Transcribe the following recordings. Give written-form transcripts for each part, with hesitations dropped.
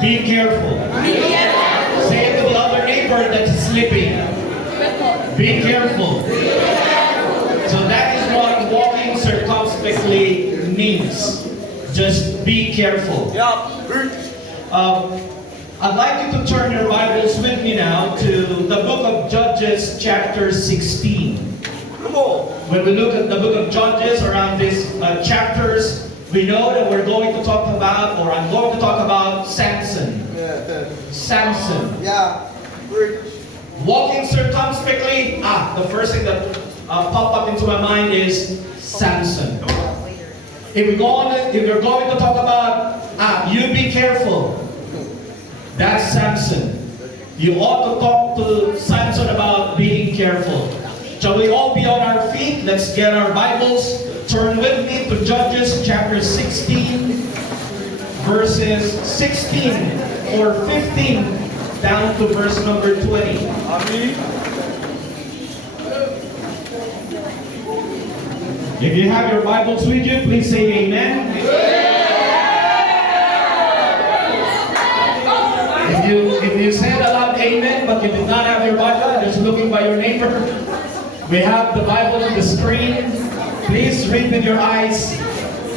Be careful. Say it to the other neighbor that's sleeping. Be careful. So that is what walking circumspectly means. Just be careful. I'd like you to turn your Bibles with me now to the book of Judges chapter 16. When we look at the book of Judges around these chapters, we know that we're going to talk about, or I'm going to talk about Samson. Samson. Yeah. Walking circumspectly, the first thing that popped up into my mind is Samson. If you're going to talk about, you be careful, that's Samson. You ought to talk to Samson about being careful. Shall we all be on our feet? Let's get our Bibles. Turn with me to Judges chapter 16, verses 16 or 15 down to verse number 20. If you have your Bibles with you, please say amen. If you said a loud amen, but you did not have your Bible, just looking by your neighbor, we have the Bible on the screen. Please read with your eyes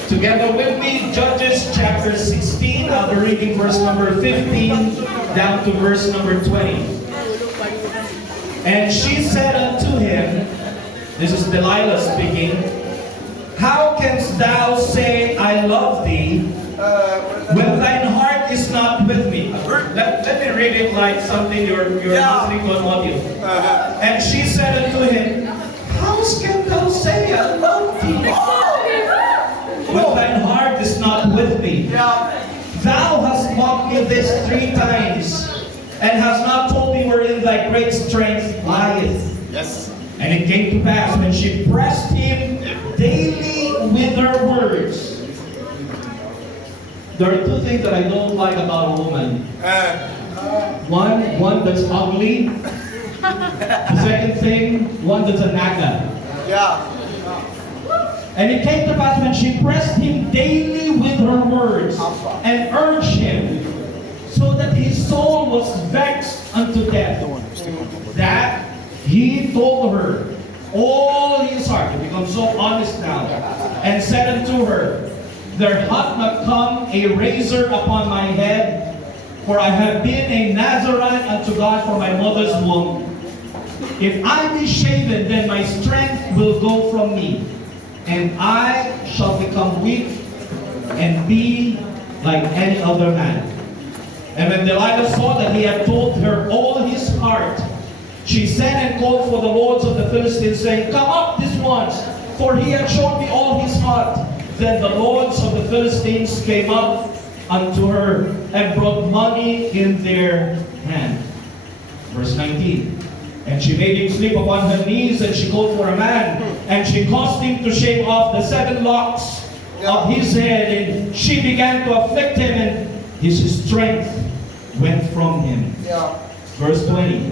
together with me. Judges chapter 16. I'll be reading verse number 15 down to verse number 20. And she said unto him, this is Delilah speaking, how canst thou say, I love thee, when thine heart is not with me? Let me read it like something you're listening to an audio. And she said unto him, how can thou say, I love thee, when thine heart is not with me? Thou hast mocked me this 3 times, and hast not told me wherein thy great strength lieth. Yes. And it came to pass, when she pressed him daily with her words. There are 2 things that I don't like about a woman. One that's ugly. The second thing, one that's a naga. Yeah. And it came to pass when she pressed him daily with her words and urged him, so that his soul was vexed unto death, that he told her all his heart. He becomes so honest now, and said unto her, there hath not come a razor upon my head, for I have been a Nazarite unto God from my mother's womb. If I be shaven, then my strength will go from me, and I shall become weak and be like any other man. And when Delilah saw that he had told her all his heart, she sent and called for the lords of the Philistines, saying, come up this once, for he had shown me all his heart. Then the lords of the Philistines came up unto her and brought money in their hand. Verse 19. And she made him sleep upon her knees, and she called for a man, and she caused him to shave off the 7 locks of his head, and she began to afflict him, and his strength went from him. Verse 20.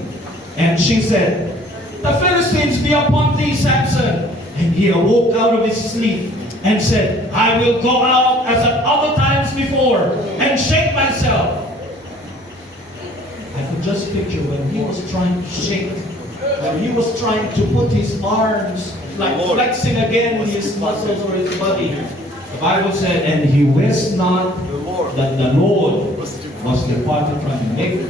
And she said, the Philistines be upon thee, Samson. And he awoke out of his sleep and said, I will go out as at other times before and shake myself. I could just picture when he was trying to shake, when he was trying to put his arms, like flexing again with his muscles or his body. The Bible said, and he wist not that the Lord was departed from him.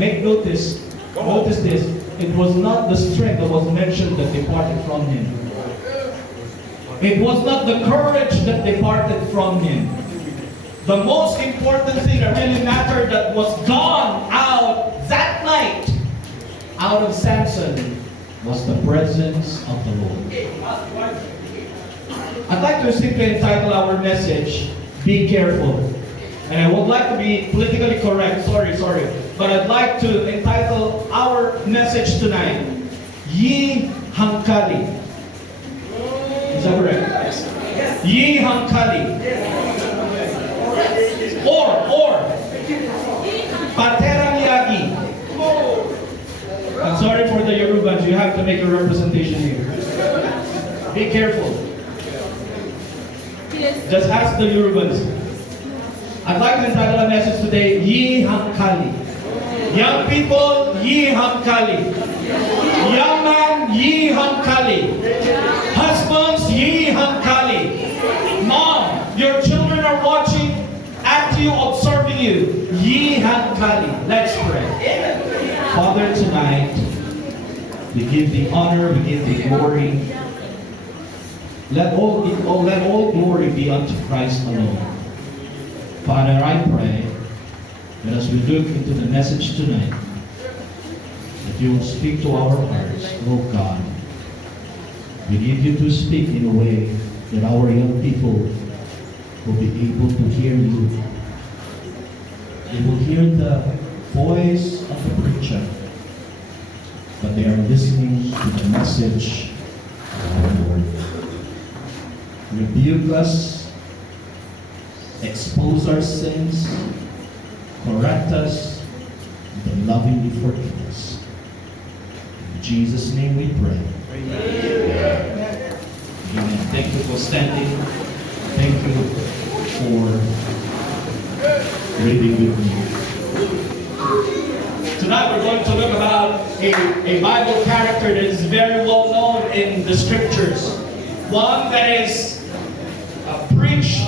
Make notice this. It was not the strength that was mentioned that departed from him. It was not the courage that departed from him. The most important thing that really mattered that was gone out that night out of Samson was the presence of the Lord. I'd like to simply entitle our message, Be Careful. And I would like to be politically correct, sorry. But I'd like to entitle our message tonight, Ye Hankali. Is that correct? Yes. Ye Hankali. Or Patera Miyagi. I'm sorry for the Yorubas, you have to make a representation here. Be careful. Just ask the Yorubas. I'd like to entitle our message today, Ye Hamkali. Young people, Ye Hamkali. Young man, Ye Hamkali. Husbands, Ye Hamkali. Mom, your children are watching, after you, observing you. Ye Hamkali. Let's pray. Father, tonight, we give the honor, we give the glory. Let all glory be unto Christ alone. Father, I pray that as we look into the message tonight, that you will speak to our hearts, oh God. We need you to speak in a way that our young people will be able to hear you. They will hear the voice of the preacher, but they are listening to the message of our Lord. Rebuke us, expose our sins, correct us, and lovingly forgive us. In Jesus' name we pray. Amen. Amen. Thank you for standing. Thank you for reading with me. Tonight we're going to look about a Bible character that is very well known in the scriptures. One that is preached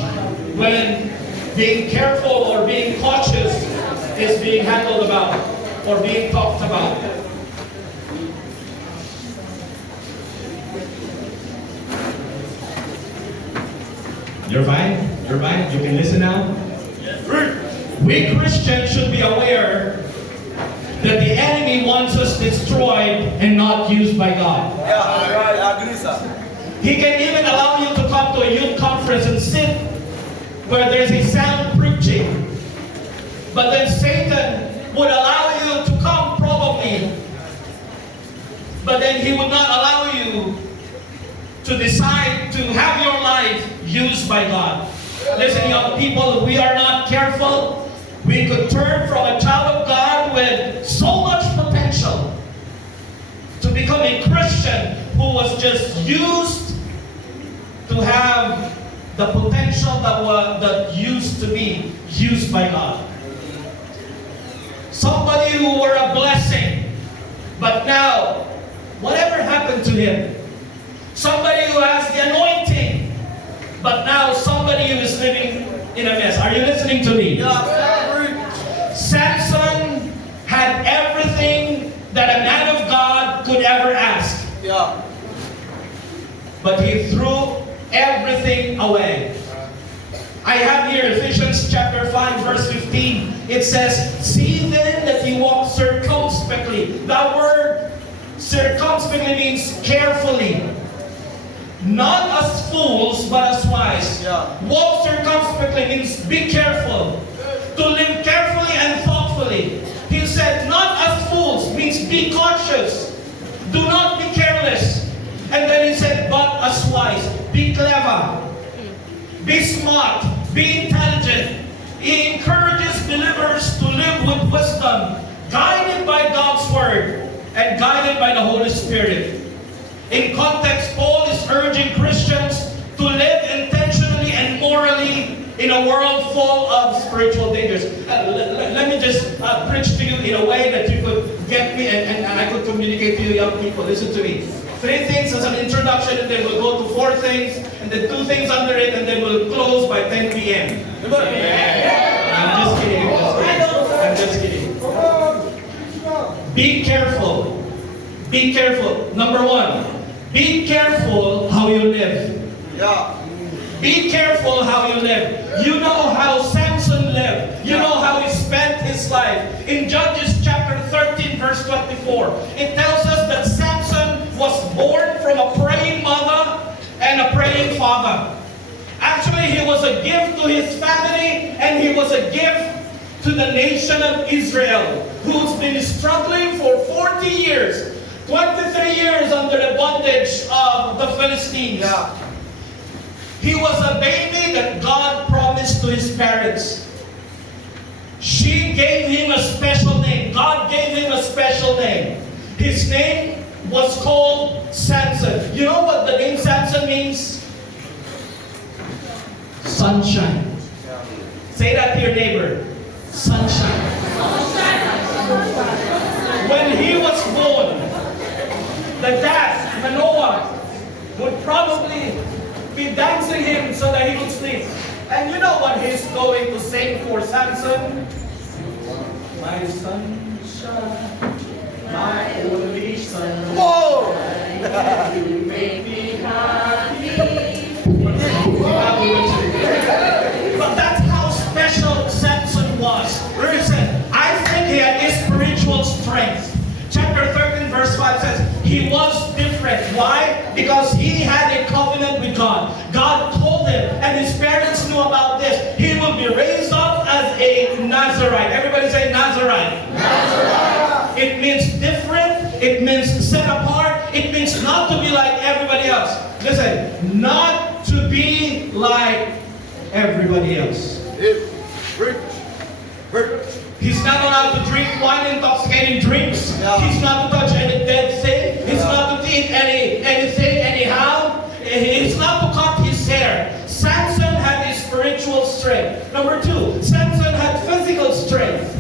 when being careful or being cautious is being handled about or being talked about. You're fine? You're fine? You can listen now? We Christians should be aware that the enemy wants us destroyed and not used by God. Yeah, right. I agree, sir. He can even allow you to come to a youth conference and sit where there's a sound preaching. But then Satan would allow you to come probably. But then he would not allow you to decide to have your life used by God. Listen, young people, if we are not careful, we could turn from a child of God with so much potential to become a Christian who was just used to have the potential that used to be used by God. Somebody who were a blessing, but now, whatever happened to him? Somebody who has the anointing, but now somebody who is living in a mess. Are you listening to me? Samson had everything that a man of God could ever ask. Yeah. But he threw everything away. I have here Ephesians chapter 5 verse 15. It says, see then that you walk circumspectly. That word circumspectly means carefully. Not as fools, but as wise. Yeah. Walk circumspectly means be careful. To live carefully and thoughtfully. He said, not as fools means be cautious. Do not be careless. And then he said, but as wise. Be clever. Be smart. Be intelligent. He encourages believers to live with wisdom, guided by God's word and guided by the Holy Spirit. In context, Paul is urging Christians to live intentionally and morally in a world full of spiritual dangers. Let me just preach to you in a way that you could get me and I could communicate to you young people. Listen to me. 3 things as an introduction, and then we'll go to 4 things, and then 2 things under it, and then we'll close by 10 p.m. I'm just kidding. I'm just kidding. Be careful. Be careful. Number 1. Be careful how you live. Yeah. Be careful how you live. You know how Samson lived. You know how he spent his life. In Judges chapter 13 verse 24, it tells us that Samson was born from a praying mother and a praying father. Actually, he was a gift to his family and he was a gift to the nation of Israel, who's been struggling for 40 years, 23 years under the bondage of the Philistines. Yeah. He was a baby that God promised to his parents. She gave him a special name. God gave him a special name. His name was called Samson. You know what the name Samson means? Sunshine. Say that to your neighbor. Sunshine. When he was born, the dad, Manoah, would probably be dancing him so that he could sleep. And you know what he's going to sing for Samson? My sunshine, my only son. Whoa! You make me happy. But that's how special Samson was. Listen, I think he had his spiritual strength. Chapter 13 verse 5 says, he was different. Why? Because he had a covenant with God. God told him, and his parents knew about this. He will be raised up as a Nazarite. Everybody say Nazarite. Nazarite. It means different. It means set apart. It means not to be like everybody else. Listen, not to be like everybody else. He's not allowed to drink wine, intoxicating drinks. Yeah. He's not to touch any dead thing. He's not to eat anything anyhow. He's not to cut his hair. Samson had his spiritual strength. Number two, Samson had physical strength.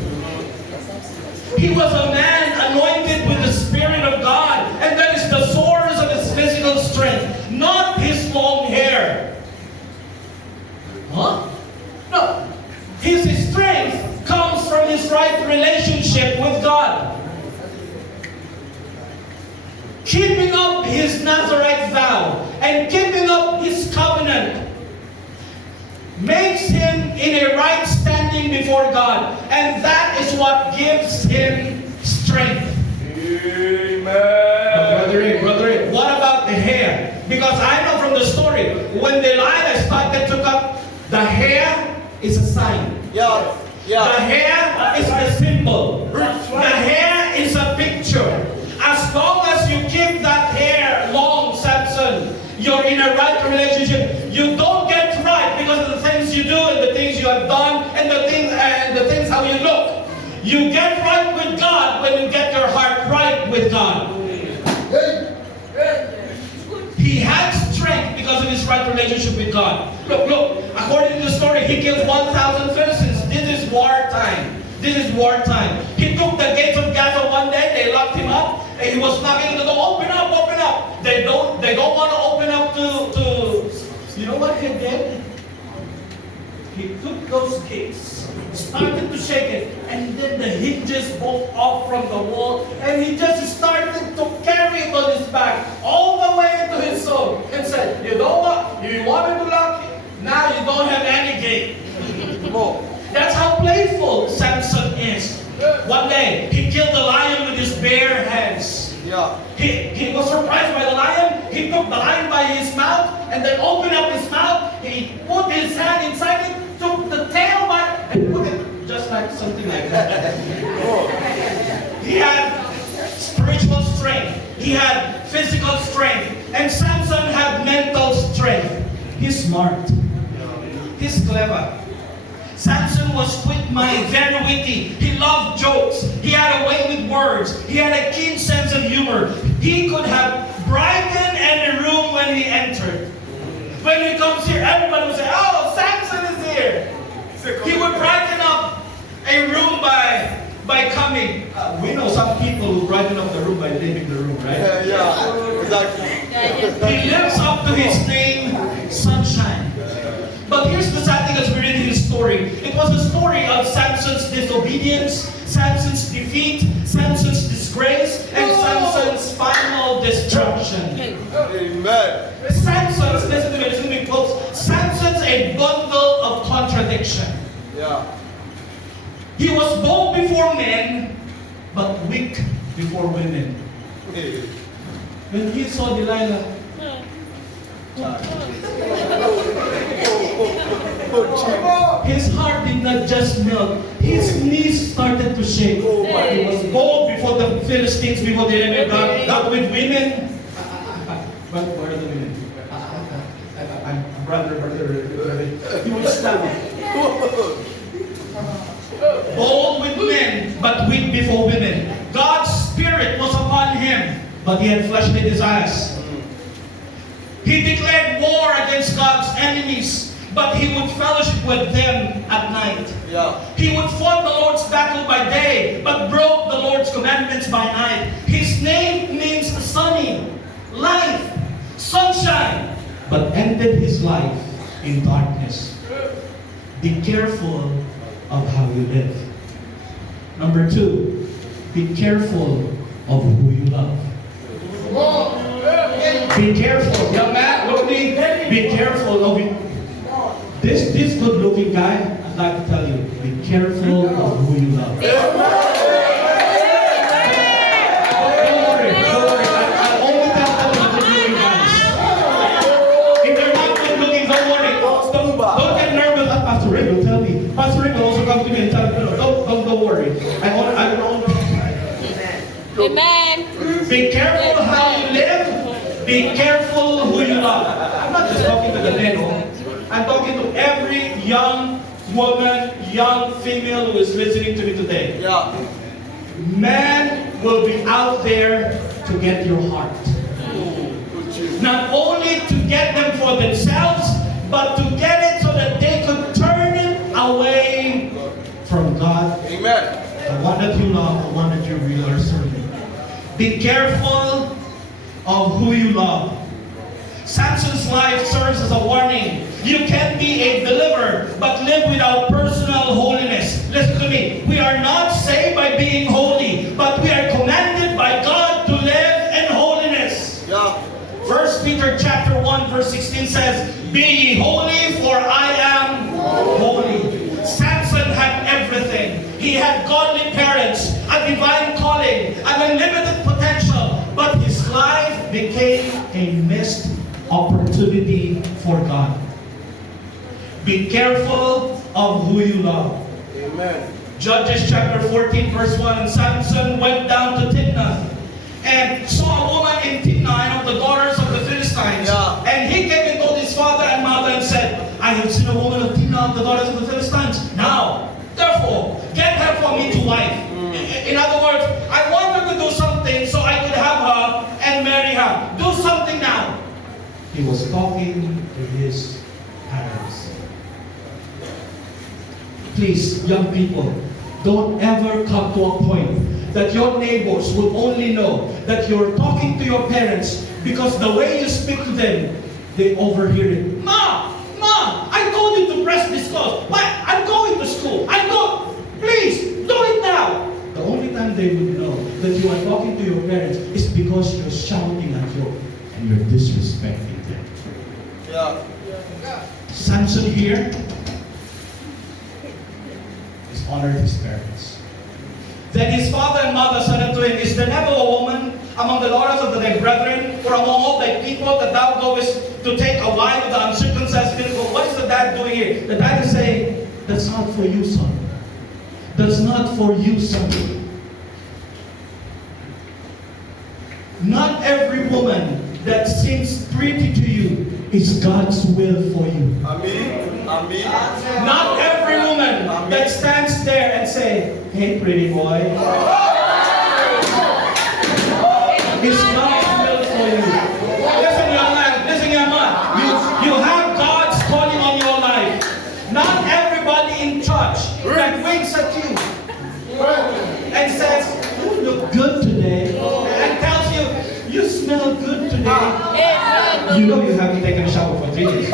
He was a man anointed with the Spirit of God. And that is the source of his physical strength, not his long hair. Huh? No. His strength comes from his right relationship with God. Keeping up his Nazarite vow and keeping up his covenant makes him in a right standing before God. And that is what gives him strength. Amen. Brother, what about the hair? Because I know from the story, when Delilah started to cut, the hair is a sign. Yeah. The hair is the symbol. The hair is a picture. As long as you keep that hair long, Samson, you're in a right relationship. You don't get right because of the things you do and the things you have done and the things how you look. You get right with God when you get your heart right with God. He had strength because of his right relationship with God. Look, according to the story, he killed 1,000 Philistines. This is wartime. He took the gates of Gaza one day, they locked him up, and he was knocking on the door, open up. They don't want to open up to you know what he did? He took those gates, started to shake it, and then the hinges broke off from the wall, and he just started to carry it on his back, all the way into his soul, and said, you know what? You want me to lock it? Now you don't have any gate. That's how playful Samson is. One day, he killed the lion with his bare hands. Yeah. He was surprised by the lion. He took the lion by his mouth and then opened up his mouth. He put his hand inside it, took the tail by and put it just like something like that. He had spiritual strength. He had physical strength. And Samson had mental strength. He's smart. He's clever. Samson was quick-minded, very witty. He loved jokes. He had a way with words. He had a keen sense of humor. He could have brightened any room when he entered. When he comes here, everybody would say, oh, Samson is here. He would brighten up a room by coming. We know some people who brighten up the room by leaving the room, right? Yeah, exactly. He lives up to his name, Sunshine. But here's the sad thing as we read his story. It was a story of Samson's disobedience, Samson's defeat, Samson's disgrace, and Samson's final destruction. Amen. Samson's, listen to me close. Samson's a bundle of contradiction. Yeah. He was bold before men, but weak before women. When he saw Delilah, his heart did not just melt. His knees started to shake. He was bold before the Philistines, before the enemy of God. Not with women. But where are the women? I'm brother. He was stand. Bold with men, but weak before women. God's Spirit was upon him, but he had fleshly desires. He declared war against God's enemies. but he would fellowship with them at night. Yeah. He would fight the Lord's battle by day, but broke the Lord's commandments by night. His name means sunny, life, sunshine, but ended his life in darkness. Be careful of how you live. Number 2, be careful of who you love. Be careful, young man, look at me. Be careful of it. This good-looking guy, I'd like to tell you, be careful of who you love. Don't worry. I'll only tell them the good-looking guys. If they're not good-looking, don't worry. Don't get nervous. Pastor Rick will tell me. Pastor Rick will also come to me and tell me, don't worry. I will only. Amen. Be careful how you live. Be careful who you love. I'm not just talking to the men. I'm talking to every young woman, young female who is listening to me today. Yeah. Man will be out there to get your heart. Not only to get them for themselves, but to get it so that they could turn it away from God. Amen. The one that you love, the one that you really are serving. Be careful of who you love. Samson's life serves as a warning. You can be a believer, but live without personal holiness. Listen to me. We are not saved by being holy, but we are commanded by God to live in holiness. Yeah. 1 Peter chapter 1 verse 16 says, "Be ye holy, for I am holy." Samson had everything. He had godly parents, a divine calling, an unlimited potential, but his life became a missed opportunity for God. Be careful of who you love. Amen. Judges chapter 14 verse 1, and Samson went down to Timnah and saw a woman in Timnah, of the daughters of the Philistines. Yeah. And he came and told his father and mother and said, "I have seen a woman of Timnah, of the daughters of the Philistines. Now, therefore, get her for me to wife." In other words, I want her to do something so I could have her and marry her. Do something now. He was talking to his parents. Please, young people, don't ever come to a point that your neighbors will only know that you're talking to your parents because the way you speak to them, they overhear it. Mom, I told you to press this close. Why? I'm going to school. Please, do it now. The only time they would know that you are talking to your parents is because you're shouting at them and you're disrespecting them. Yeah. Samson here is honored his parents. Then his father and mother said unto him, "Is there never a woman among the daughters of thy brethren, or among all thy people, that thou goest to take a wife of the uncircumcised people?" What is the dad doing here? The dad is saying, "That's not for you, son. That's not for you, son." Not every woman that seems pretty to you is God's will for you. Amen. Amen. Not every woman that stands there and say, "Hey, pretty boy," is God's will for you. Listen, young man. Listen, young man. You have God's calling on your life. Not everybody in church that winks at you and says, "You look good today," and tells you, "You smell good today." You know you haven't taken a shower for 3 days.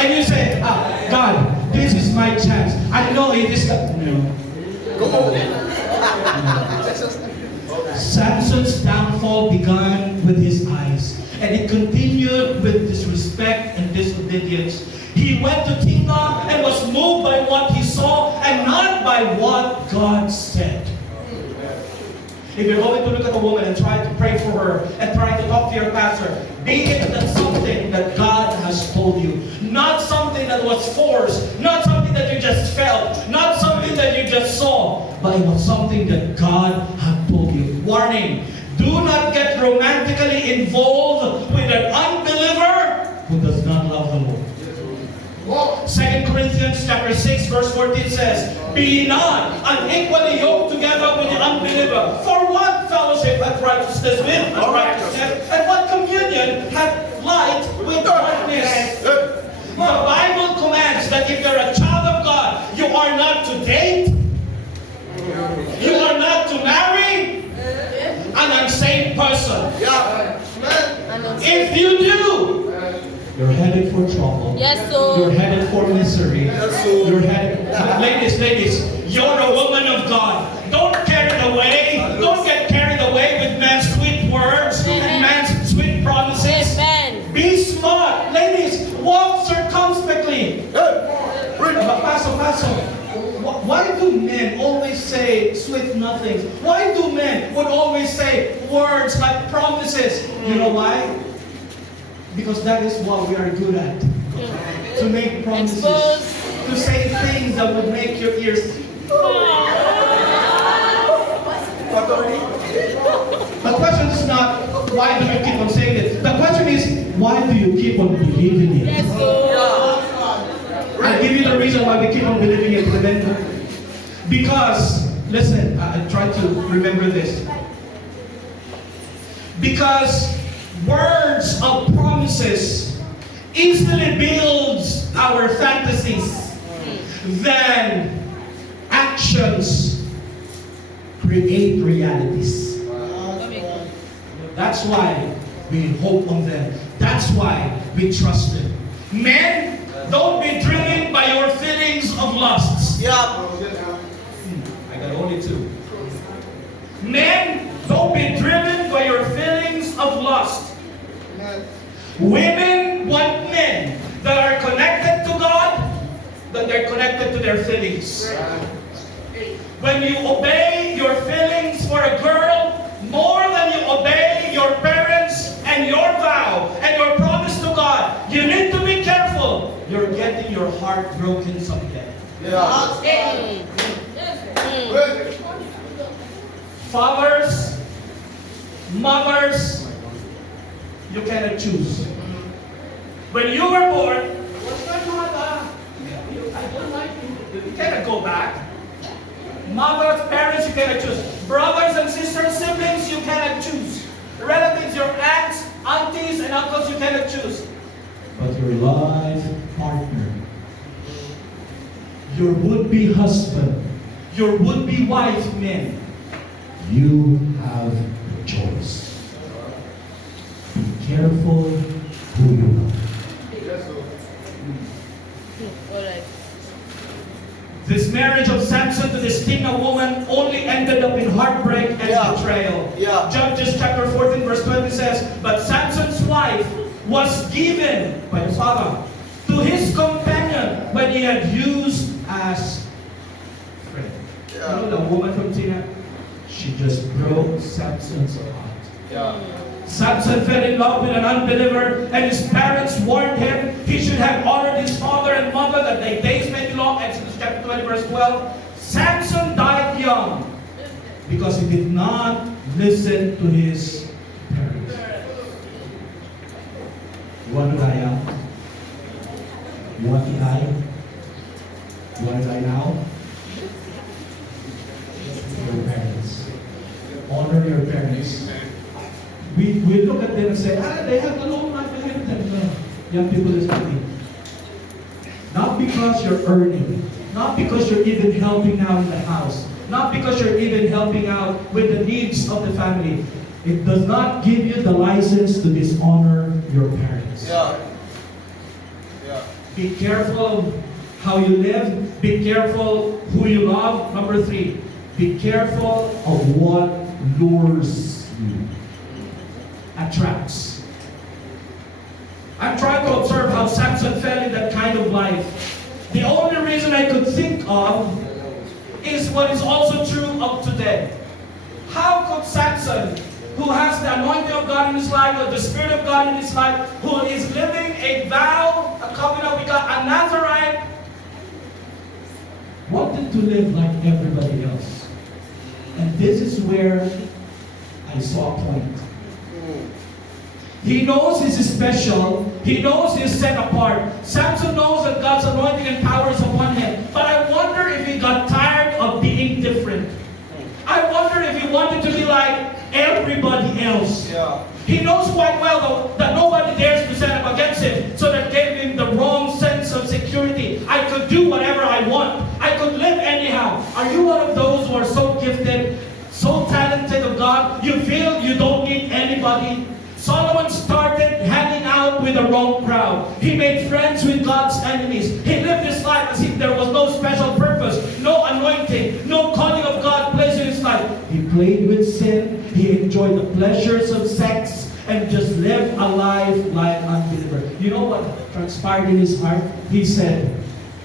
And you say, "God, this is my chance. I know it is God." No. Samson's downfall began with his eyes, and it continued with disrespect and disobedience. He went to Timnah and was moved by what he saw and not by what God said. If you're going to look at a woman and try to pray for her and try to talk to your pastor, be it that something that God has told you, not something that was forced, not something that you just felt, not something that you just saw, but it was something that God had told you. Warning, do not get romantically involved with an unbeliever who does not love the Lord. 2 Corinthians chapter 6 verse 14 says, "Be ye not unequally yoked together with the unbeliever. For what fellowship hath righteousness with unrighteousness? And what communion hath light with darkness. The Bible commands that if you're a child of God, you are not to date, you are not to marry an unsaved person. Yeah. If you do, you're headed for trouble. Yes, You're so. headed for misery. Yes, sir. You're headed. Ladies, you're a woman of God. Don't carried away. Don't get carried away with man's sweet words and man's sweet promises. Amen. Be smart. Ladies, walk circumspectly. Paso. Why do men always say sweet nothings? Why do men would always say words like promises? You know why? Because that is what we are good at. To make promises. Expose. To say things that would make your ears. The question is not why do you keep on saying it. The question is why do you keep on believing it? Yes, so. I'll give you the reason why we keep on believing it. Because, listen, I try to remember this. Because words of promises easily builds our fantasies. Then actions create realities. That's why we hope on them. That's why we trust them. Men, don't be driven by your feelings of lusts. Yeah. I got only two. Men, don't be driven by your feelings of lust. Women want men that are connected to God, that they're connected to their feelings. When you obey your feelings for a girl more than you obey your parents and your vow and your promise to God, you need to be careful. You're getting your heart broken someday. Yeah. Fathers, mothers, you cannot choose. When you were born, what's my mother? I don't like you. You cannot go back. Mothers, parents, you cannot choose. Brothers and sisters, siblings, you cannot choose. Relatives, your aunts, aunties, and uncles, you cannot choose. But your life partner, your would-be husband, your would-be wife, men, you have a choice. Be careful who you love. Alright. This marriage of Samson to this Timnah woman only ended up in heartbreak and betrayal. Yeah. Judges chapter 14 verse 20 says, but Samson's wife was given by the father to his companion when he had used as friend. Yeah. You know the woman from Timnah? She just broke Samson's heart. Yeah. Samson fell in love with an unbeliever, and his parents warned him he should have honored his father and mother that their days may be long. Exodus chapter 20 verse 12. Samson died young because he did not listen to his parents. You want to die young? You want to die? You want to die now? Your parents. Honor your parents. We look at them and say, they have a long life ahead of them. No. Young people is happy. Not because you're earning. Not because you're even helping out in the house. Not because you're even helping out with the needs of the family. It does not give you the license to dishonor your parents. Yeah. Yeah. Be careful how you live. Be careful who you love. Number 3, be careful of what lures you. Attracts. I'm trying to observe how Samson fell in that kind of life. The only reason I could think of is what is also true of today. How could Samson, who has the anointing of God in his life, or the Spirit of God in his life, who is living a vow, a covenant with God, a Nazarite, wanted to live like everybody else? And this is where I saw a point. He knows he's special. He knows he's set apart. Samson knows that God's anointing and power is upon him. But I wonder if he got tired of being different. I wonder if he wanted to be like everybody else. Yeah. He knows quite well though that nobody dares to with the wrong crowd. He made friends with God's enemies. He lived his life as if there was no special purpose, no anointing, no calling of God placed in his life. He played with sin. He enjoyed the pleasures of sex and just lived a life like an unbeliever. You know what transpired in his heart? He said,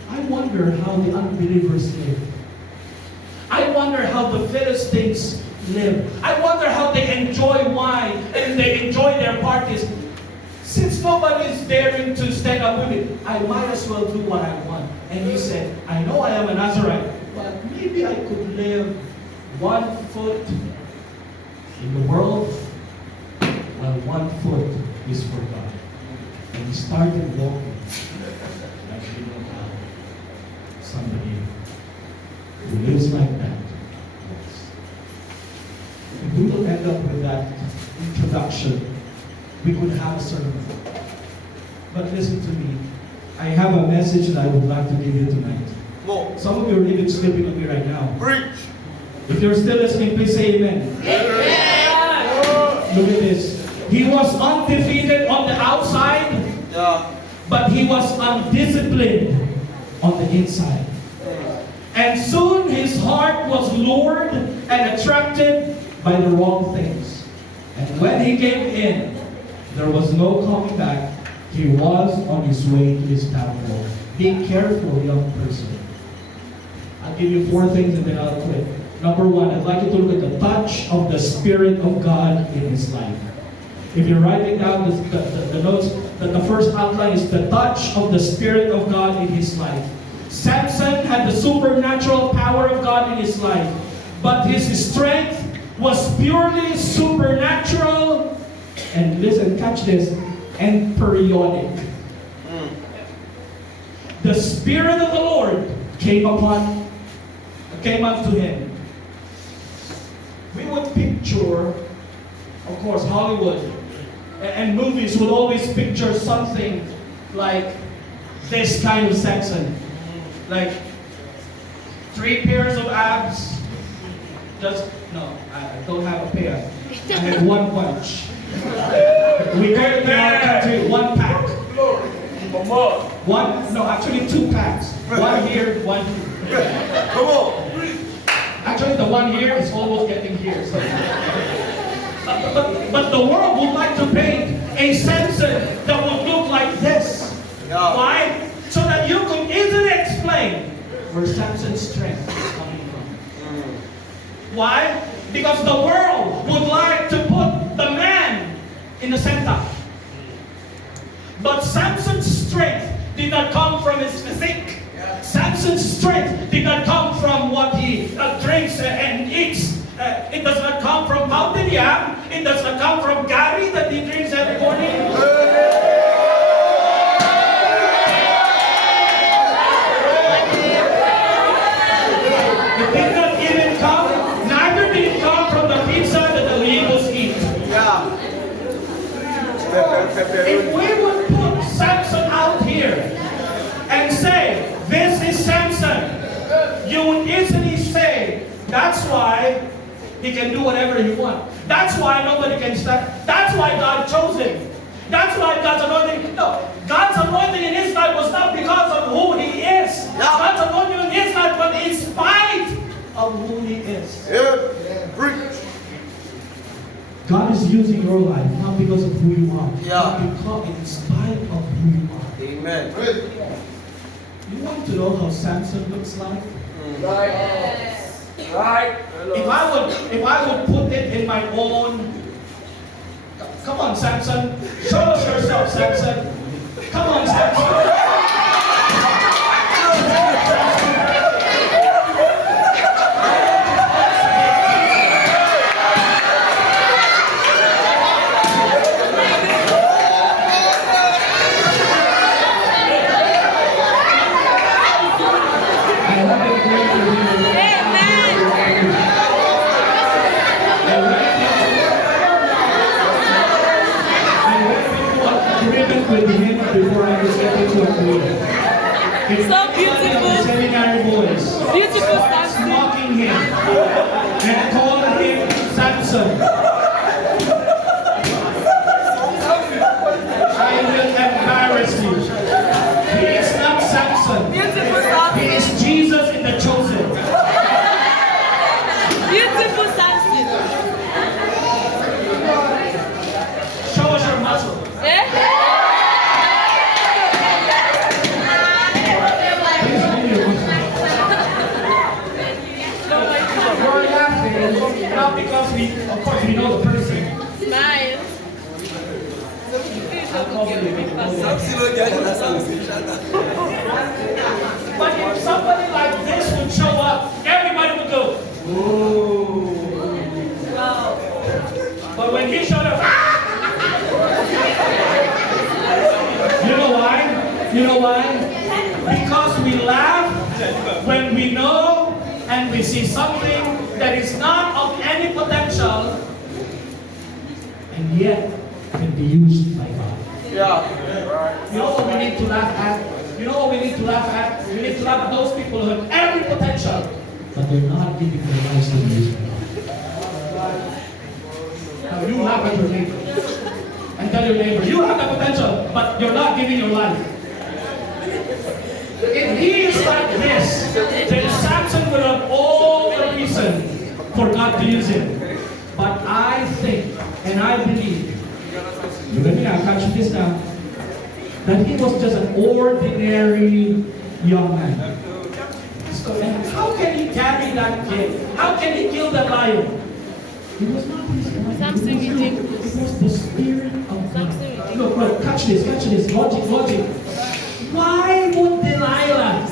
I wonder how the unbelievers live. I wonder how the Philistines live. I wonder how they enjoy wine and they enjoy their parties. Since nobody is daring to stand up with me, I might as well do what I want. And he said, I know I am a Nazarite, but maybe I could live 1 foot in the world while 1 foot is for God. And he started walking like you know how somebody who lives like that walks. And we will end up with that introduction. We could have a sermon. But listen to me. I have a message that I would like to give you tonight. More. Some of you are even sleeping with me right now. Preach. If you're still listening, please say amen. Look at this. He was undefeated on the outside, Yeah. but he was undisciplined on the inside. And soon his heart was lured and attracted by the wrong things. And when he gave in, there was no coming back. He was on his way to his downfall. Be careful, young person. I'll give you 4 things and then I'll quit. Number 1, I'd like you to look at the touch of the Spirit of God in his life. If you're writing down the notes, that the first outline is the touch of the Spirit of God in his life. Samson had the supernatural power of God in his life, but his strength was purely supernatural, and listen, catch this, and periodic. The Spirit of the Lord came unto him. We would picture, of course, Hollywood and movies would always picture something like this kind of Samson. Like 3 pairs of abs. No, I don't have a pair. I had 1 bunch. We got in our country 1 pack. Actually 2 packs. 1 here, 1 here. Come on. Actually, the 1 here is almost getting here. So. But the world would like to paint a Samson that would look like this. Yeah. Why? So that you could easily explain where Samson's strength is coming from. Why? Because the world would like to put the man in the center. But Samson's strength did not come from his physique. Samson's strength did not come from what he drinks and eats. It does not come from Mountain Yam. It does not come from Gary that he drinks every morning. It did not even come, neither did it come from the pizza that the Leos eat. Yeah. If we would put Samson out here and say, this is Samson, you would easily say, that's why he can do whatever he wants. That's why nobody can stop. That's why God chose him. That's why God's anointing. No, God's anointing in his life was not because of who he is. God's anointing in his life was in spite of who he is. Yeah. Preach. God is using your life not because of who you are, Yeah. but because in spite of who you are. Amen. You want to know how Samson looks like? Right. If I would put it in my own. Come on, Samson. Show us yourself, Samson. Come on, Samson. With him before I was getting to a career. So beautiful. The seminary boys Beautiful Samson. mocking him and calling him Samson. I will Not because of course, we know the person. Smile. But if somebody like this would show up, everybody would go, ooh. But when he showed up, you know why? You know why? Because we laugh when we know and we see something that is not of any potential and yet can be used by God. Yeah. You know what we need to laugh at? You know what we need to laugh at? We need to laugh at those people who have every potential, but they're not giving their lives to the use of God. Now you laugh at your neighbor and tell your neighbor, you have the potential, but you're not giving your life. If he is like this, then Samson would have all the reason for God to use him. But I think and I believe, look at me now, catch this now, that he was just an ordinary young man. So, and how can he carry that kid? How can he kill that lion? It was not his life. Samson, you think? It was the Spirit of God. Samson, you think? Look, catch this, logic. Why would Delilah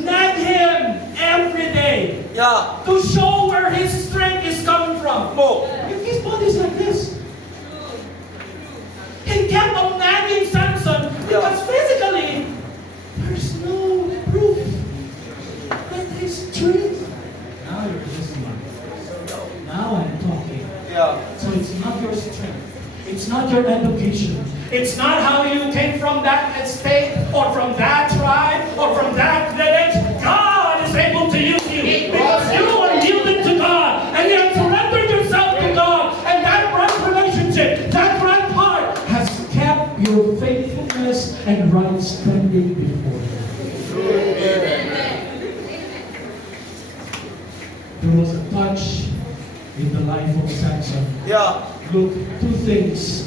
nag him every day Yeah. to show where his strength is coming from? Mo. If his body's like this, he kept on nagging Samson because physically there's no proof that his strength. Now you're listening. Now I'm talking. Yeah. So it's not your strength. It's not your education. It's not how you came from that estate or from that tribe or from that village. God is able to use you because you are yielded to God and you have surrendered yourself to God. And that right relationship, that right heart has kept your faithfulness and right standing before Him. There was a touch in the life of Samson. Yeah. Look, two things.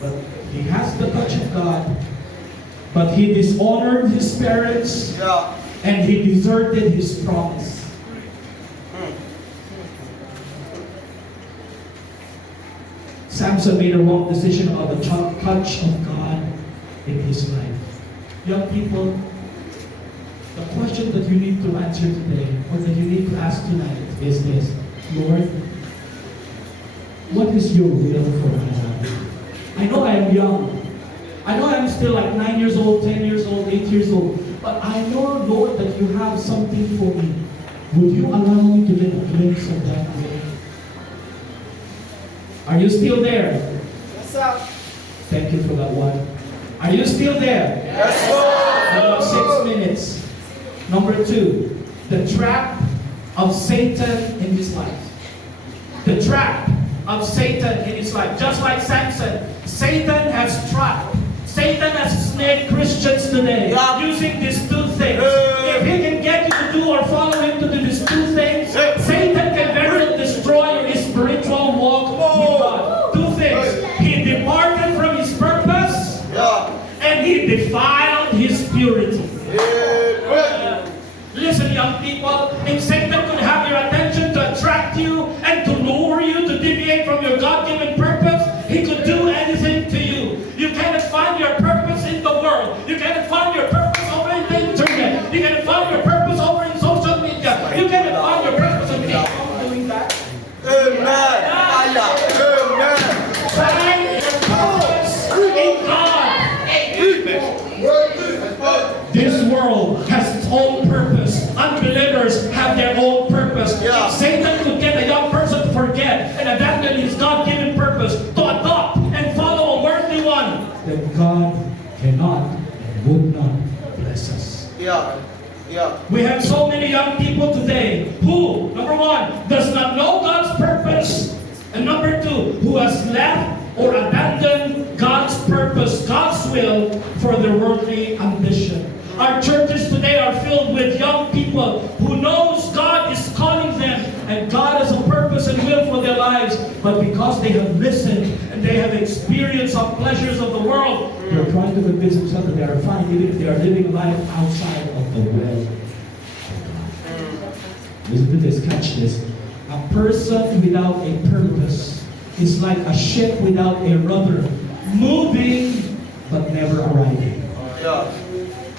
But he has the touch of God, but he dishonored his parents Yeah. and he deserted his promise. Samson made a wrong decision about the touch of God in his life. Young people, the question that you need to answer today, or that you need to ask tonight, is this: Lord, what is your will for my life? I know I am young. I know I'm still like 9 years old, 10 years old, 8 years old. But I know, Lord, that you have something for me. Would you allow me to get a glimpse of that will? Are you still there? Yes, sir. Thank you for that one. Are you still there? Yes, sir. About 6 minutes. Number 2, the trap of Satan in his life. The trap of Satan in his life. Just like Samson, Satan has trapped. Satan has snared Christians today using these two things. If he can get you to do or follow him to do these two things, Satan can very well destroy your spiritual walk with God. Two things. He departed from his purpose and he defiled his purity. Listen, young people, if Satan could have your attention to attract you and to lure you to deviate from your God-given purpose, he could do anything to you. You cannot find your purpose in the world. You cannot find your purpose over in the internet. You cannot find your purpose over in social media. You cannot find your purpose in doing that. Amen. Amen. Find your purpose in God. This world has its own purpose. Unbelievers have their own purpose. Yeah. Satan could get a young person to forget and abandon his God-given purpose to adopt and follow a worldly one. Then God cannot and would not bless us. Yeah. Yeah. We have so many young people today who, number 1, does not know God's purpose, and number 2, who has left or abandoned God's purpose, God's will for their worldly ambition. Our churches today are filled with young people who knows God is calling them and God has a purpose and will for their lives, but because they have listened and they have experienced some pleasures of the world, they're trying to convince themselves that they are fine even if they are living life outside of the will of God. Listen to this, catch this. A person without a purpose is like a ship without a rudder, moving but never arriving. Yeah.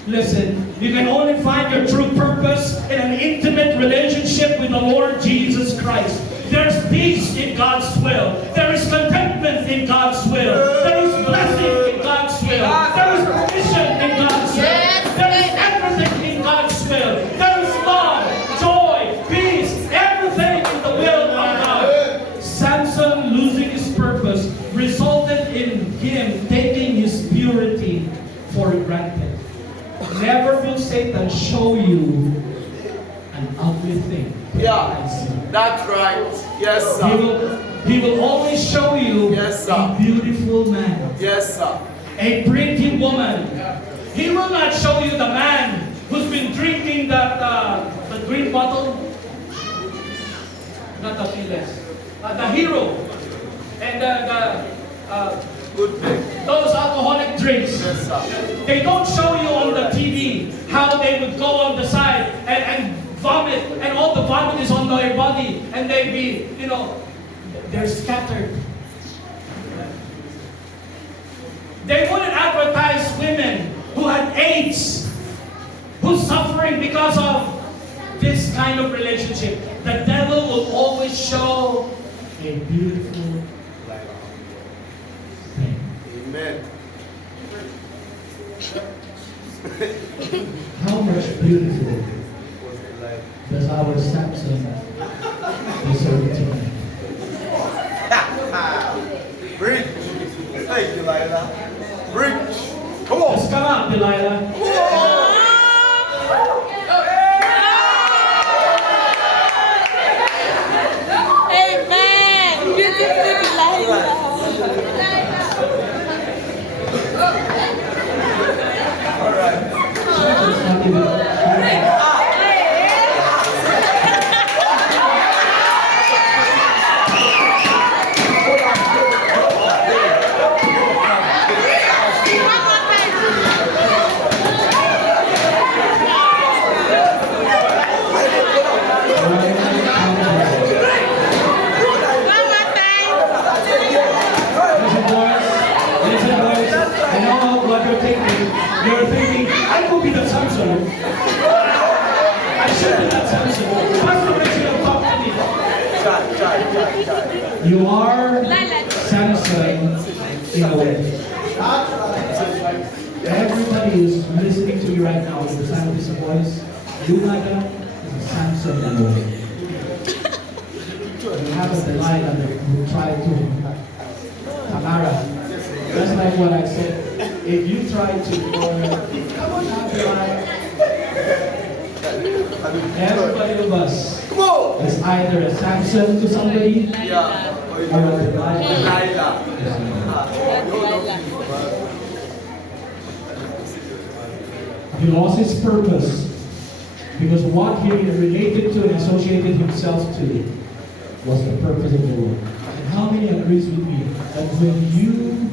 Listen, you can only find your true purpose in an intimate relationship with the Lord Jesus Christ. There's peace in God's will. There is contentment in God's will. There is blessing in God's will. There is provision in God's will. There is everything in God's will. There is love, joy, peace, everything in the will of God. Samson losing his purpose resulted in him taking his purity for granted. Never will Satan show you an ugly thing. Yeah. That's right. Yes, sir. He will always show you Yes, sir. a beautiful man, Yes, sir. a pretty woman. He will not show you the man who's been drinking that the green bottle, not the Phyllis, the hero, and Good thing. those alcoholic drinks. Yes, sir. They don't show you on the TV how they would go on the side and vomit, and all the vomit is on their body, and they be, they're scattered. They wouldn't advertise women who had AIDS, who's suffering because of this kind of relationship. The devil will always show a beautiful thing. Amen. How much beautiful does our Samson deserve tonight? Preach. Hey, Delilah. Preach. Come on. Let's come out, Delilah. Amen. Beautiful Delilah. All right. It's not even- Listen, boys. I know what you're thinking. You're thinking, I could be the Samson. I should be that Samson. Pastor Richard, talk to me. Try. You are Samson in a way. Everybody is listening to you right now with the sound of this voice. You, Naga, is a Samson in a way. You have a Delilah that will try to Tamara. Just like what I said. If you try to come on now, Delilah. Everybody of us Come on. is either a Samson to somebody Yeah. or a Delilah. Delilah. He lost his purpose because what he related to and associated himself to was the purpose of the Lord. And how many agrees with me that when you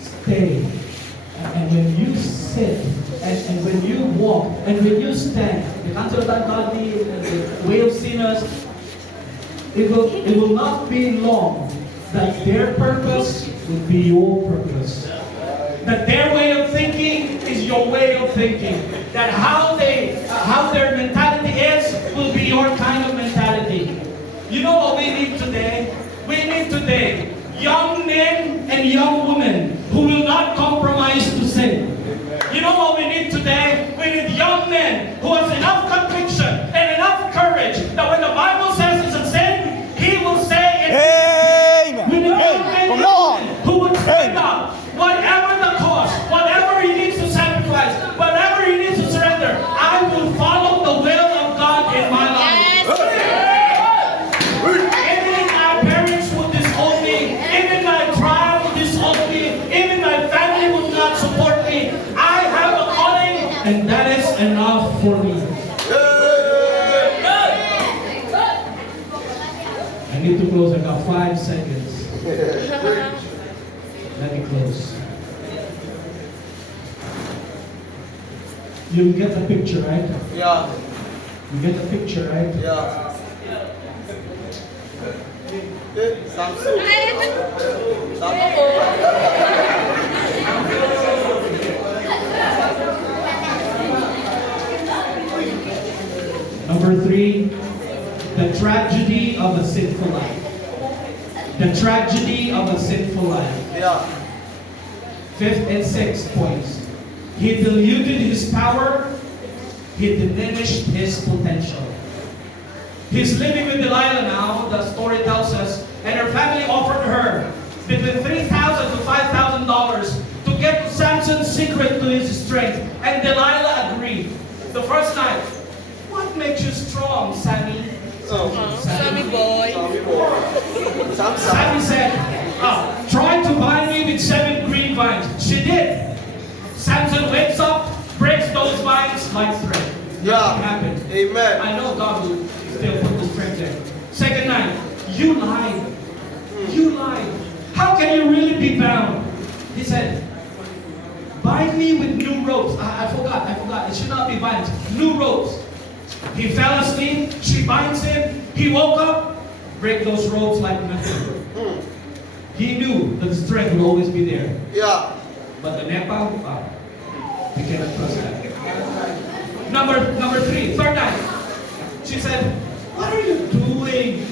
stay and when you sit and when you walk and when you stand, the counsel of ungodly, the way of sinners, it will not be long that their purpose will be your purpose. That their way of thinking is your way of thinking. That how their mentality is will be your kind of mentality. You know what we need today? We need today young men and young women who will not compromise to sin. You know what we need today? We need young men who have enough conviction and enough courage that when the Bible says it's a sin, he will say it's Amen. we need young men and Come young on. women who would stand up, whatever the cost, whatever he needs to sacrifice, whatever he needs to surrender. I will follow the will of God in my life. Even our parents would disown me, even my tribe would disown me, even my family would not support me. I have a calling, and that is enough for me. I need to close. I got 5 seconds. Let me close. You get the picture, right? Yeah. You get the picture, right? Yeah. Samson. Number 3, the tragedy of a sinful life. The tragedy of a sinful life. Yeah. 5th and 6th points. He diluted his power. He diminished his potential. He's living with Delilah now, the story tells us, and her family offered her between $3,000 to $5,000 to get Samson's secret to his strength. And Delilah agreed. The first night, what makes you strong, Sammy? Sammy boy. Sammy said, try to bind me with 7 green vines. She did. Samson wakes up, breaks those vines like thread. Yeah. Nothing happened. Amen. I know God will still put the strength there. Second night, you lied. You lied. How can you really be bound? He said, bind me with new ropes. I forgot. It should not be vines. New ropes. He fell asleep. She binds him. He woke up. Break those ropes like nothing. He knew that the strength will always be there. Yeah. But the Nepal, we cannot trust that. Number 3, third night. She said, what are you doing?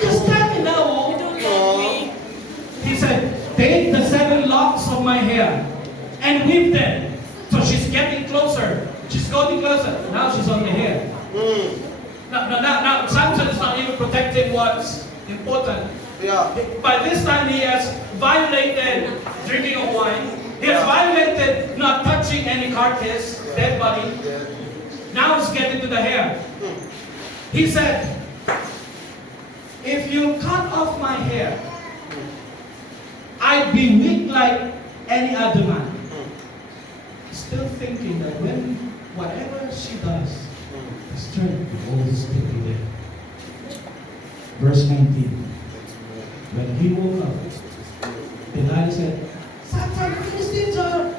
Just tell me now. You don't love me. He said, take the 7 locks of my hair and whip them. So she's getting closer. She's going closer. Now she's on the hair. Now Samson is not even protecting what's important. Yeah. By this time he has violated drinking of wine. He has violated not touching any carcass, dead body. Now he's getting to the hair. He said, if you cut off my hair, I'd be weak like any other man. Still thinking that when whatever she does, the strength will always still be there. Verse 19. When he woke up, Delilah said, Samson, the Philistines are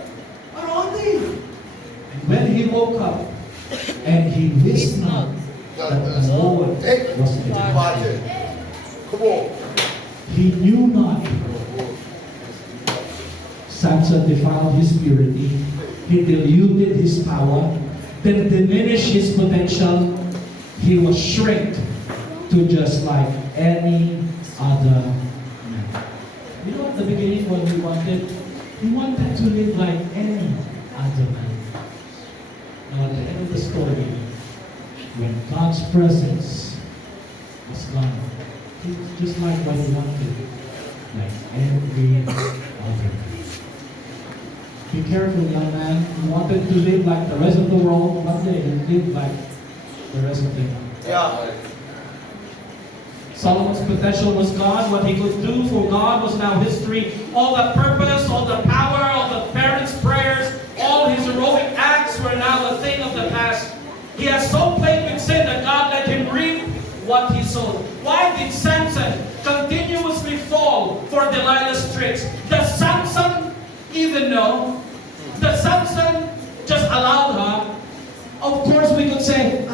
on thee. And when he woke up, and he wist not that the Lord was with him. Come on. He knew not. Samson defiled his purity. He diluted his power, then diminished his potential. He was shrinked to just like any other man. You know, at the beginning, what he wanted to live like any other man. Now, at the end of the story, when God's presence was gone, he's just like what he wanted, like every other man. Be careful, young man. You wanted to live like the rest of the world, one day you live like the rest of them. Yeah. Solomon's potential was gone. What he could do for God was now history. All the purpose, all the power, all the parents' prayers, all his heroic acts were now a thing of the past. He has so plagued with sin that God let him reap what he sowed. Why did Samson continuously fall for Delilah's tricks? Does Samson even know? Does Samson just allow her? Of course we could say,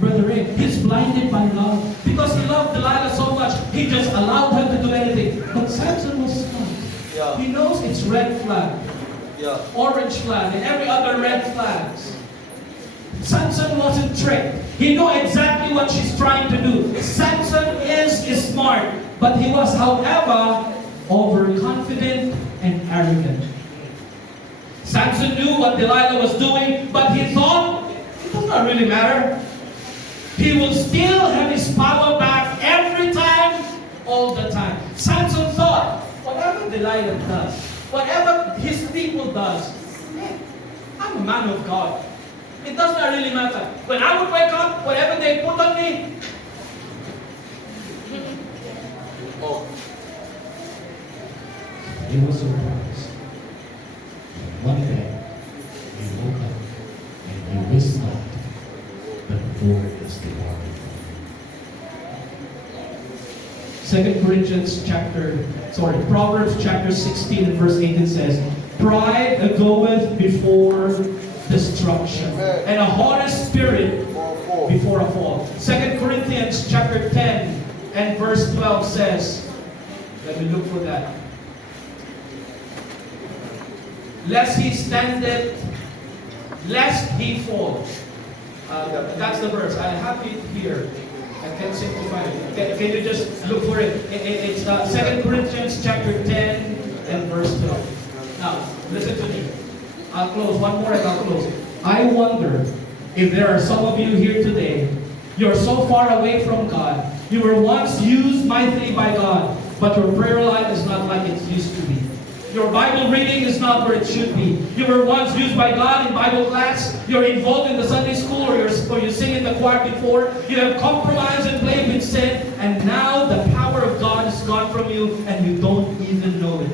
Brother Ray, he's blinded by love. Because he loved Delilah so much, he just allowed her to do anything. But Samson was smart. Yeah. He knows it's red flag, Yeah. orange flag, and every other red flags. Samson wasn't tricked. He knew exactly what she's trying to do. Samson is smart, but he was, however, overconfident and arrogant. Samson knew what Delilah was doing, but he thought, it does not really matter. He will still have his power back every time, all the time. Samson thought, whatever Delilah does, whatever his people does, I'm a man of God. It does not really matter. When I would wake up, whatever they put on me, Oh. he was surprised. One day, he woke up and he wist not that the Lord is the Lord. 2 Proverbs chapter 16 and verse 18 says, Pride goeth before destruction, and a haughty spirit before a fall. 2 Corinthians chapter 10 and verse 12 says, let me look for that. Lest he standeth, lest he fall. That's the verse. I have it here. I can't seem to find it. Can you just look for it? It's 2 Corinthians chapter 10 and verse 12. Now, listen to me. I'll close. One more and I'll close. I wonder if there are some of you here today, you're so far away from God. You were once used mightily by God, but your prayer life is not like it used to be. Your Bible reading is not where it should be. You were once used by God in Bible class. You're involved in the Sunday school, or you sing in the choir before. You have compromised and played with sin, and now the power of God is gone from you, and you don't even know it.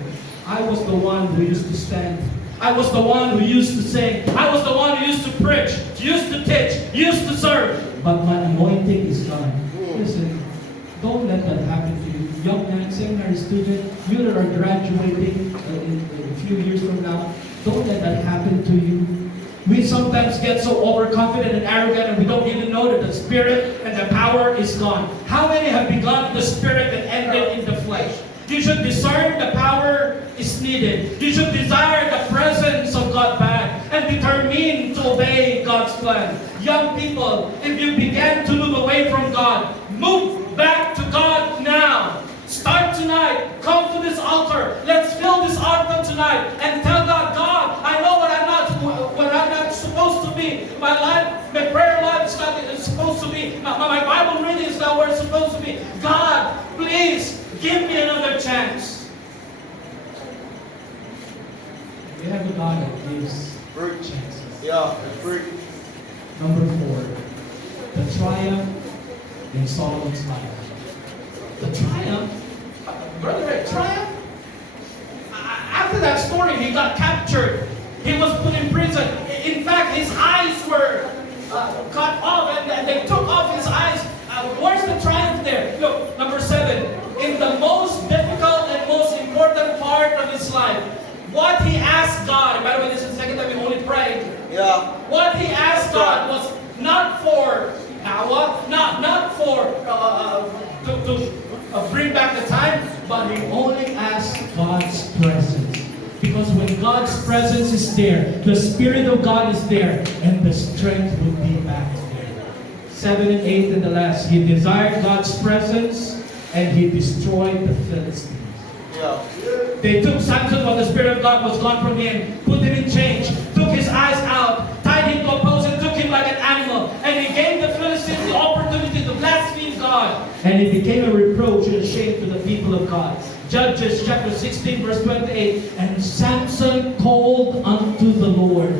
I was the one who used to stand. I was the one who used to sing. I was the one who used to preach, used to teach, used to serve. But my anointing is gone. Listen, don't let that happen to you. Young man, seminary student, you that are graduating in a few years from now, don't let that happen to you. We sometimes get so overconfident and arrogant and we don't even know that the Spirit and the power is gone. How many have begun in the Spirit and ended in the flesh? You should discern the power is needed. You should desire the presence of God back and determine to obey God's plan. Young people, if you began to move away from God, move back to God now. Start tonight. Come to this altar. Let's fill this altar tonight and tell God, God, I know what I'm not supposed to be. My life, my prayer life is not what it's supposed to be. My Bible reading is not where it's supposed to be. God, please give me another chance. We have a God that gives chances. Yeah, free. Number 4, the triumph in Solomon's life. The triumph, Brother Ray, triumph? After that story, he got captured. He was put in prison. In fact, his eyes were cut off, and they took off his eyes. Where's the triumph there? Look, number 7. In the most difficult and most important part of his life, what he asked God, and by the way, this is the second time we only prayed. Yeah. What he asked God was not for power, not for to bring back the time, but he only asked God's presence. Because when God's presence is there, the Spirit of God is there, and the strength will be back there. 7 and 8 and the last, he desired God's presence, and he destroyed the Philistines. Yeah. They took Samson while the Spirit of God was gone from him, put him in chains, took his eyes out, tied him to a post, and took him like an animal. And he gave the Philistines the opportunity to blaspheme God. And he became a reproach and a shame to the people of God. Judges chapter 16 verse 28, and Samson called unto the Lord.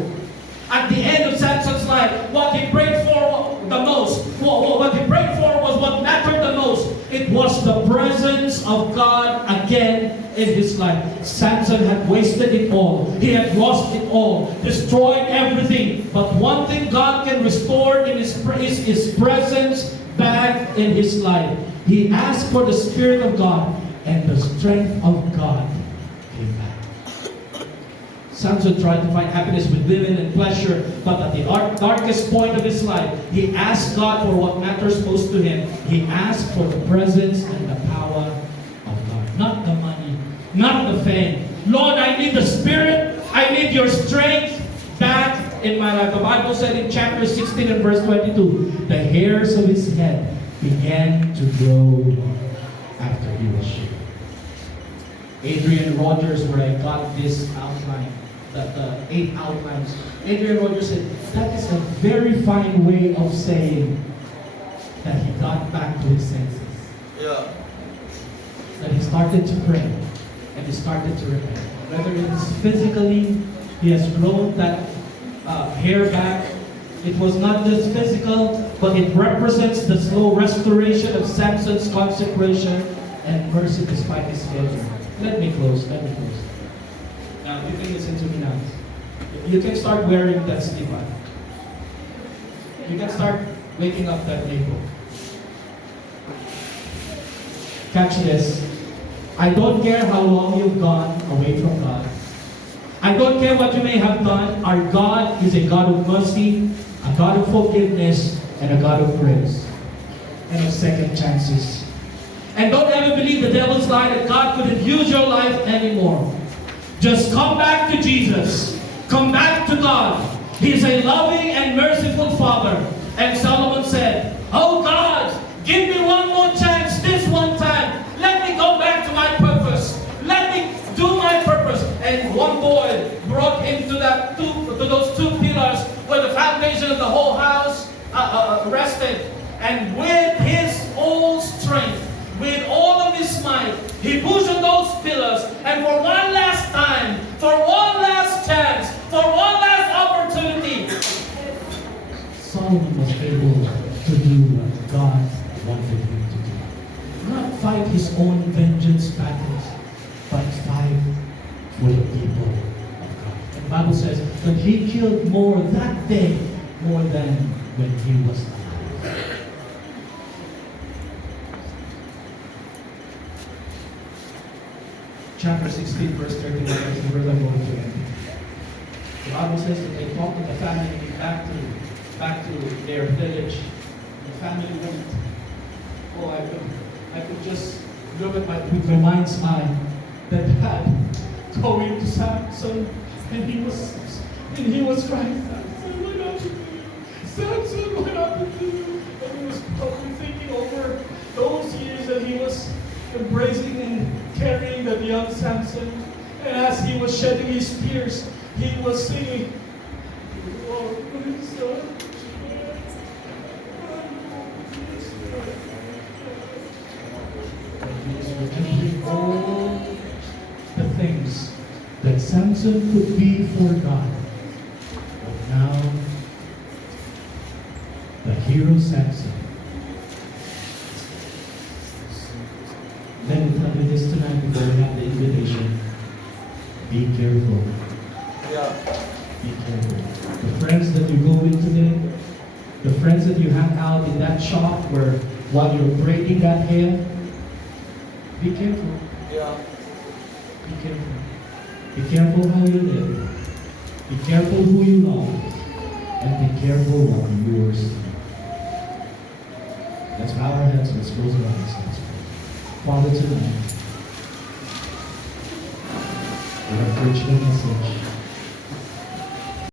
At the end of Samson's life, what he prayed for the most, what he prayed for was what mattered the most. It was the presence of God again in his life. Samson had wasted it all. He had lost it all, destroyed everything. But one thing God can restore in his presence back in his life. He asked for the Spirit of God, and the strength of God came back. Samson tried to find happiness with women and pleasure, but at the darkest point of his life, he asked God for what matters most to him. He asked for the presence and the power of God. Not the money, not the fame. Lord, I need the Spirit. I need your strength back in my life. The Bible said in chapter 16 and verse 22, the hairs of his head began to grow after he was shaved. Adrian Rogers, where I got this outline, the 8 outlines. Adrian Rogers said, that is a very fine way of saying that he got back to his senses. Yeah. That he started to pray and he started to repent. Whether it is physically, he has grown that hair back. It was not just physical, but it represents the slow restoration of Samson's consecration and mercy despite his failure. Let me close. Now, you can listen to me now. You can start wearing that stigma. You can start waking up that label. Catch this. I don't care how long you've gone away from God. I don't care what you may have done. Our God is a God of mercy, a God of forgiveness, and a God of grace and of second chances. And don't ever believe the devil's lie that God couldn't use your life anymore. Just come back to Jesus. Come back to God. He's a loving and merciful Father. And Solomon said, "Oh God, give me one more chance this one time. Let me go back to my purpose. Let me do my purpose." And one boy brought him to those two pillars where the foundation of the whole house rested. And with his whole strength, with all of his might, he pushed on those pillars. And for one last time, for one last chance, for one last opportunity, Solomon was able to do what God wanted him to do. Not fight his own vengeance battles, but fight for the people of God. And the Bible says that he killed more that day, more than when he was alive. Chapter 16, verse 31 is the verse I'm going to end. The Bible says that they talked to the family back to their village. The family went. Oh, I could just look at with my mind's eye that dad going to Samson, and he was crying. Samson, what happened to you? Samson, what happened to you? And he was probably thinking over those years that he was embracing and carrying the young Samson. And as he was shedding his tears, he was singing, "Oh, my son." And he was remembering all the things that Samson could be for God. But now, the hero Samson. Let me tell you this tonight before we have the invitation. Be careful. Yeah. Be careful. The friends that you go with today, the friends that you hang out in that shop while you're braiding that hair, be careful. Yeah. Be careful. Be careful how you live. Be careful who you love. And be careful what you are. Let's bow our heads. Let's close our eyes. Let's pray. Father, tonight, we have preached the message